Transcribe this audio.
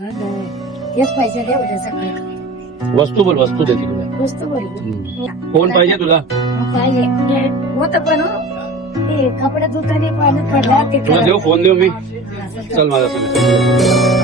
हेच पैसे दे उद्या सकाळी वस्तू दे तुला वस्तू बोल फोन पाहिजे तुला पाहिजे होतं पण ते कपडे धुताना पाणी पडला ते तुला देऊ फोन देऊ मी चल माझ्या संग